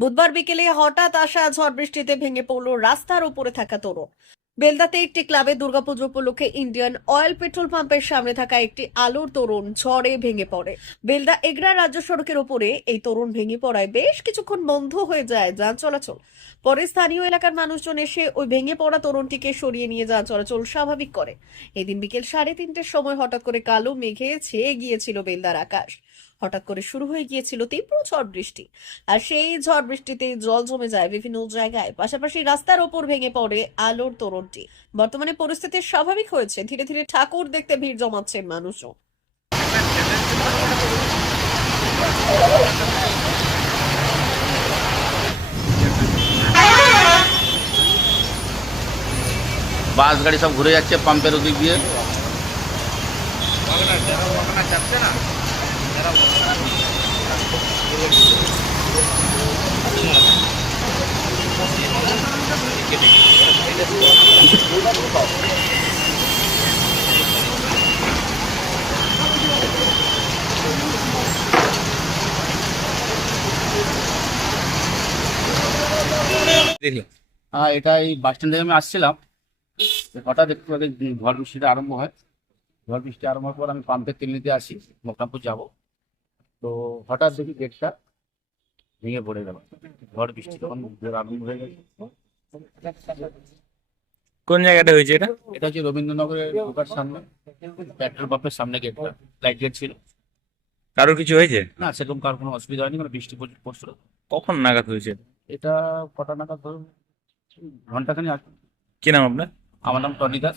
বুধবার বিকেলে হঠাৎ আসা ঝড় বৃষ্টিতে ভেঙে পড়ল রাস্তার উপরে থাকা তরুণ। বেলদাতে একটি ক্লাবে দুর্গাপুজো উপলক্ষে ইন্ডিয়ান অয়েল পেট্রোল পাম্পের সামনে থাকা একটি আলোর তরুণ ঝড়ে ভেঙে পড়ে। বেলদা এগরা রাজ্য সড়কের উপরে এই তরুণ ভেঙে পড়ায় বেশ কিছুক্ষণ বন্ধ হয়ে যায় যান চলাচল। পরে স্থানীয় এলাকার মানুষজন এসে ওই ভেঙে পড়া তরুণটিকে সরিয়ে নিয়ে যান চলাচল স্বাভাবিক করে। এদিন বিকেল সাড়ে তিনটের সময় হঠাৎ করে কালো মেঘে ছেয়ে গিয়েছিল বেলদার আকাশ। হঠাৎ করে শুরু হয়ে গিয়েছিল তীব্র ঝড় বৃষ্টি। আর সেই ঝড় বৃষ্টিতে জল জমে যায় বিভিন্ন জায়গায়। পাশাপাশি রাস্তার ওপর ভেঙে পড়ে আলোর তোরণটি। বর্তমানে পরিস্থিতি স্বাভাবিক হয়েছে। ধীরে ধীরে ঠাকুর দেখতে ভিড় জমাচ্ছেন মানুষও বাস গাড়ি সব ঘুরে যাচ্ছে পাম্পের ওদিক দিয়ে। হ্যাঁ এটা এই বাস স্ট্যান্ড আমি আসছিলাম। হঠাৎ একটু আগে ঝড় বৃষ্টিটা আরম্ভ হয়। ঝড় বৃষ্টি আরম্ভ হওয়ার পর আমি পাম্পের তেল নিতে আসি মোকরামপুর যাব। তো হঠাৎ দেখি গেটটা ভেঙে পড়ে গেল। ঝড় বৃষ্টি তখন আরম্ভ হয়ে গেছে। কোন জায়গাটা হয়েছে এটা? এটা হচ্ছে রবীন্দ্রনগরের ঢোকার সামনে পেট্রোল পাম্পের সামনে গেটটা লাইট গেট ছিল। কারোর কিছু হয়েছে? না সেরকম কার কোনো অসুবিধা হয়নি মানে বৃষ্টি পড়ছিল কখন নাগাদ হয়েছে? এটা কটা নাগাদ ধরুন ঘন্টাখানি আগে। কি নাম আপনার? আমার নাম টনি দাস।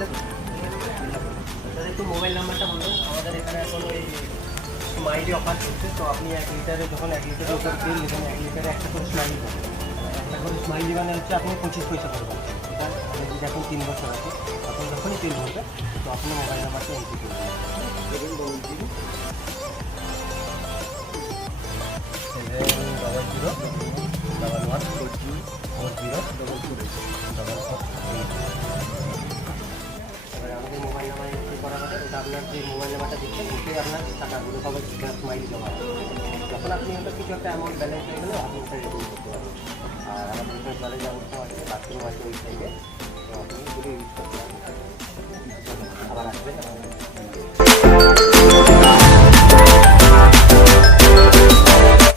তাহলে একটু মোবাইল নাম্বারটা বলুন। আমাদের এখানে এখন ওই স্মাইলি অফার চলছে তো আপনি এক লিটারে যখন এক লিটারের উপর নেবেন এক লিটারে একটা করে স্মাইলি পাবেন একটা করে স্মাইলি মানে হচ্ছে আপনি পঁচিশ পয়সা পাবেন আপনি যদি এখন তিন বছর আছে তখন যখনই তেল ভরবে তো আপনি মোবাইল নাম্বারটা এন্ট্রি করবেন দেখুন double zero double zero double one four zero four zero double two double four আপনার যে মোবাইল নাম্বারটা দিচ্ছেন, ওতে আপনার টাকাগুলো সবাই মাইল জমা যখন আপনি ওটা কিছু একটা অ্যামাউন্ট ব্যালেন্স হয়ে গেলে আপনি ওটা রিটার্ন করতে পারবেন। আর আমাদের ব্যালেন্স অবস্থা আছে বাথরুম আছে ওই সাইডে তো আপনি ইউজ করতে আসবেন